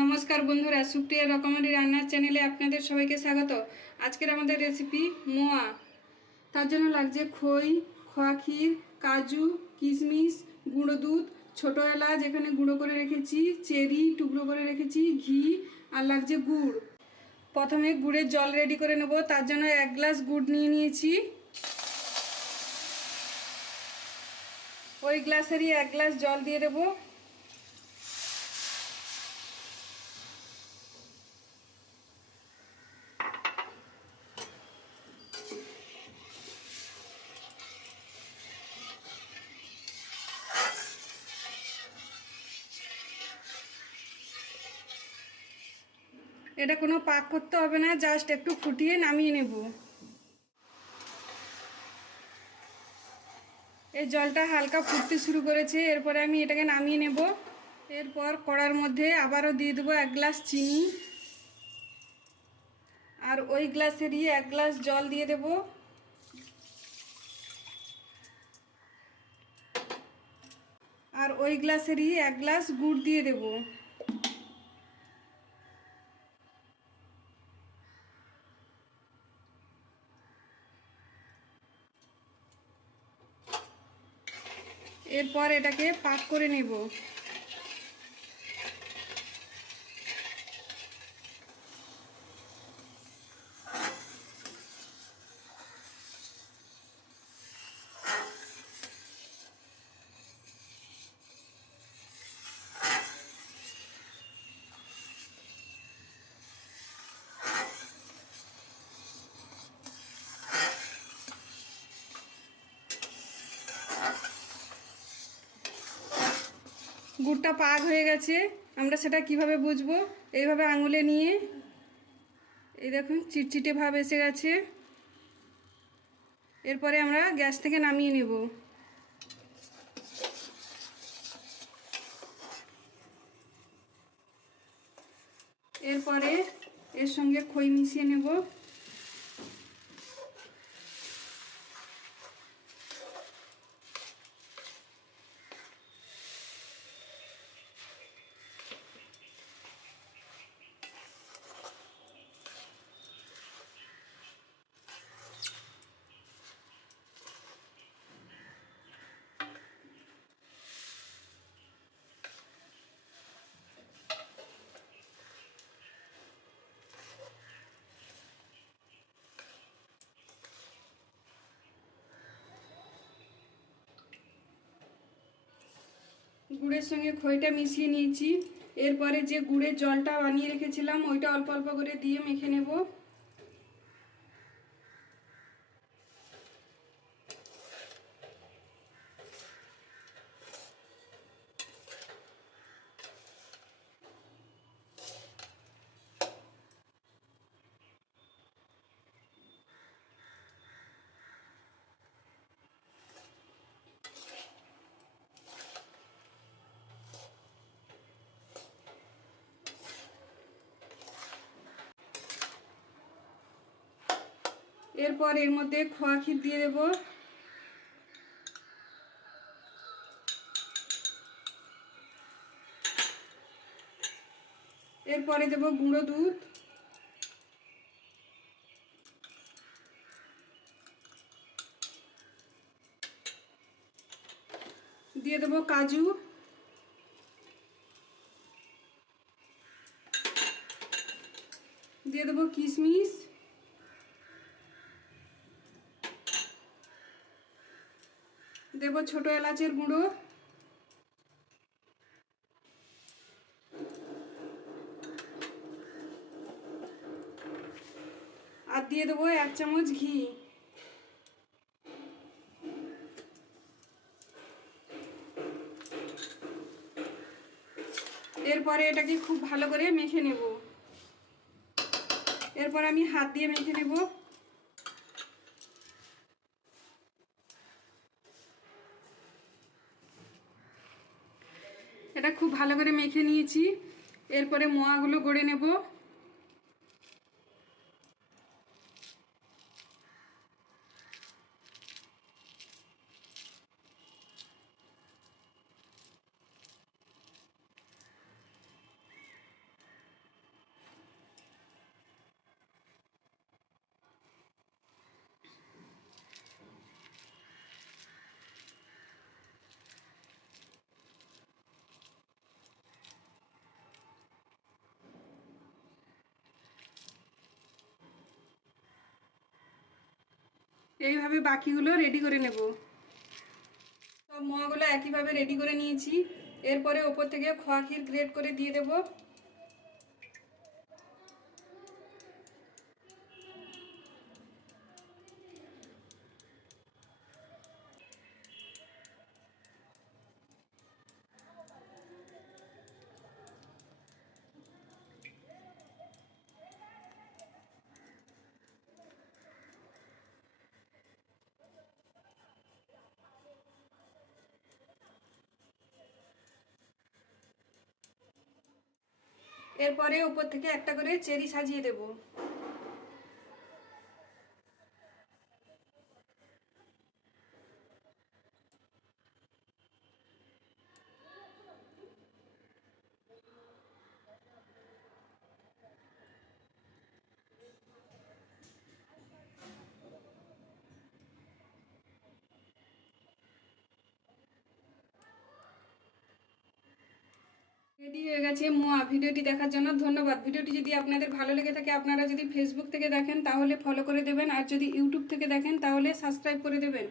নমস্কার বন্ধুরা, সুপ্রিয়া রকমারি রান্নার চ্যানেলে আপনাদের সবাইকে স্বাগত। আজকের আমাদের রেসিপি মোয়া। তার জন্য লাগছে খই, খোয়া ক্ষীর, কাজু, কিশমিশ, গুঁড়ো দুধ, ছোটো এলাচ এখানে গুঁড়ো করে রেখেছি, চেরি টুকরো করে রেখেছি, ঘি আর লাগছে গুড়। প্রথমে গুড়ের জল রেডি করে নেব। তার জন্য 1 গ্লাস গুড় নিয়ে নিয়েছি। ওই গ্লাসেরই 1 গ্লাস জল দিয়ে দেবো। এটা কোনো পাক করতে হবে না, জাস্ট একটু ফুটিয়ে নামিয়ে নেব। এই জলটা হালকা ফুটতে শুরু করেছে, এরপরে আমি এটাকে নামিয়ে নেব। এরপর কড়ার মধ্যে আবারও দিয়ে দেবো 1 গ্লাস চিনি, আর ওই গ্লাসেরই 1 গ্লাস জল দিয়ে দেব। আর ওই গ্লাসেরই 1 গ্লাস গুড় দিয়ে দেব। এরপর এটাকে পাক করে নেব। গুড়টা পাক হয়ে গেছে। আমরা সেটা কিভাবে বুঝবো? এইভাবে আঙুলে নিয়ে, এই দেখুন চিটচিটে ভাব এসে গেছে। এরপরে আমরা গ্যাস থেকে নামিয়ে নেব। এরপরে এর সঙ্গে খই মিশিয়ে নেব। গুড়ের সঙ্গে খইটা মিশিয়ে নিয়েছি। এরপরে যে গুড়ের জলটা বানিয়ে রেখেছিলাম ওইটা অল্প অল্প করে দিয়ে মেখে নেব। এরপর এর মধ্যে খোয়া ক্ষীর দিয়ে দেব। এরপরে দেব গুঁড়ো দুধ, দিয়ে দেব কাজু, দিয়ে দেব কিশমিশ, দেব ছোট এলাচের গুঁড়ো, আর দিয়ে দেবো 1 চামচ ঘি। এরপরে এটাকে খুব ভালো করে মেখে নেব। এরপর আমি হাত দিয়ে মেখে নেব। এটা খুব ভালো করে মেখে নিয়েছি। এরপরে মোয়াগুলো গড়ে নেব। এইভাবে বাকিগুলো রেডি করে নেব। সব মোয়াগুলো একইভাবে রেডি করে নিয়েছি। এরপরে ওপর থেকে খোয়া ক্ষীর গ্রেট করে দিয়ে দেব। এরপরে উপর থেকে একটা করে চেরি সাজিয়ে দেব। রেডি হয়ে গেছে মোয়া। ভিডিওটি দেখার জন্য ধন্যবাদ। ভিডিওটি যদি আপনাদের ভালো লেগে থাকে, আপনারা যদি ফেসবুক থেকে দেখেন তাহলে ফলো করে দেবেন, আর যদি ইউটিউব থেকে দেখেন তাহলে সাবস্ক্রাইব করে দেবেন।